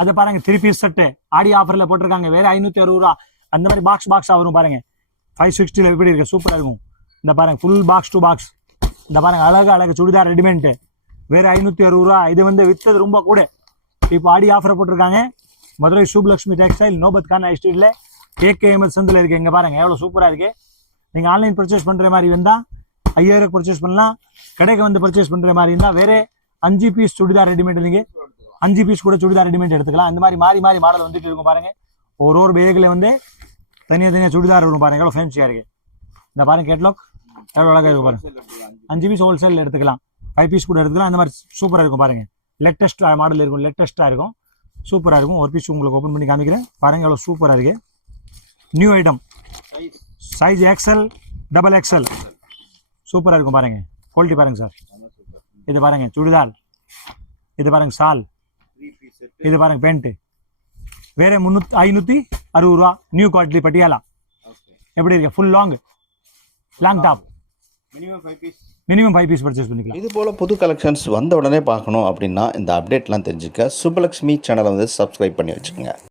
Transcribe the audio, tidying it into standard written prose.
அதை பாருங்க 3 piece set ஆடி ஆஃபர்ல போட்டிருக்காங்க, வேற 560 ரூபா. அந்த மாதிரி பாக்ஸ் வரும் பாருங்க. 560 எப்படி இருக்கு, சூப்பரா இருக்கும். இந்த பாருங்க ஃபுல் பாக்ஸ் டு பாக்ஸ். இந்த பாருங்க அழகு சுடிதார் ரெடிமேட், வேற 560 ரூபா. இது வந்து வித்தது ரொம்ப கூட, இப்போ ஆடி ஆஃபர் போட்டிருக்காங்க. மதுரை சுப்லக்ஷ்மி டெக்ஸ்டைல் நோபத் கான் ஸ்ட்ரீட்ல KKMS சந்தில் இருக்கு. இங்க பாருங்க எவ்வளவு சூப்பரா இருக்கு. நீங்க ஆன்லைன் பர்ச்சேஸ் பண்ற மாதிரி இருந்தா 5000 பர்ச்சேஸ் பண்ணலாம். கடைக்கு வந்து பர்ச்சேஸ் பண்ற மாதிரி இருந்தா வேற 5 பீஸ் சுடிதார் ரெடிமேட், நீங்க 5 பீஸ் கூட சுடிதார் ரெடிமேட் எடுத்துக்கலாம். இந்த மாதிரி மாறி மாடல் வந்துட்டு இருக்கும் பாருங்க. ஒரு பேக்ல வந்து தனியா சுடிதார் இருக்கும் பாருங்க, எவ்வளவு ஃபேன்சியா இருக்கு. இந்த பாருங்க கேட்லாக் எவ்வளவு அழகா இருக்கு பாருங்க. 5 பீஸ் ஹோல்சேல் எடுத்துக்கலாம், 5 பீஸ் கூட எடுத்துக்கலாம். அந்த மாதிரி சூப்பரா இருக்கும் பாருங்க. லேட்டஸ்ட் மாடல் இருக்கும், லேட்டஸ்டா இருக்கும், சூப்பரா இருக்கும். ஒரு பீஸ் உங்களுக்கு ஓபன் பண்ணி காமிக்கிறேன் பாருங்க, எவ்வளவு சூப்பரா இருக்கு. New item, size XL XXL, சூப்பரா இருக்கும் பாருங்க. குவாலிட்டி பாருங்க சார். இது பாருங்க சுடிதார், இது பாருங்க சால், இது பாருங்க பேண்ட், வேற 560 ரூபா. நியூ குவாலிட்டி பட்டியாலா எப்படி இருக்கு, full long top, minimum 5 piece purchase பண்ணிக்கலாம். இது போல் புது கலெக்ஷன்ஸ் வந்த உடனே பார்க்கணும் அப்படின்னா இந்த அப்டேட்லாம் தெரிஞ்சுக்க சுப்பலக்ஷ்மி சேனலை வந்து சப்ஸ்கிரைப் பண்ணி வச்சுக்கோங்க.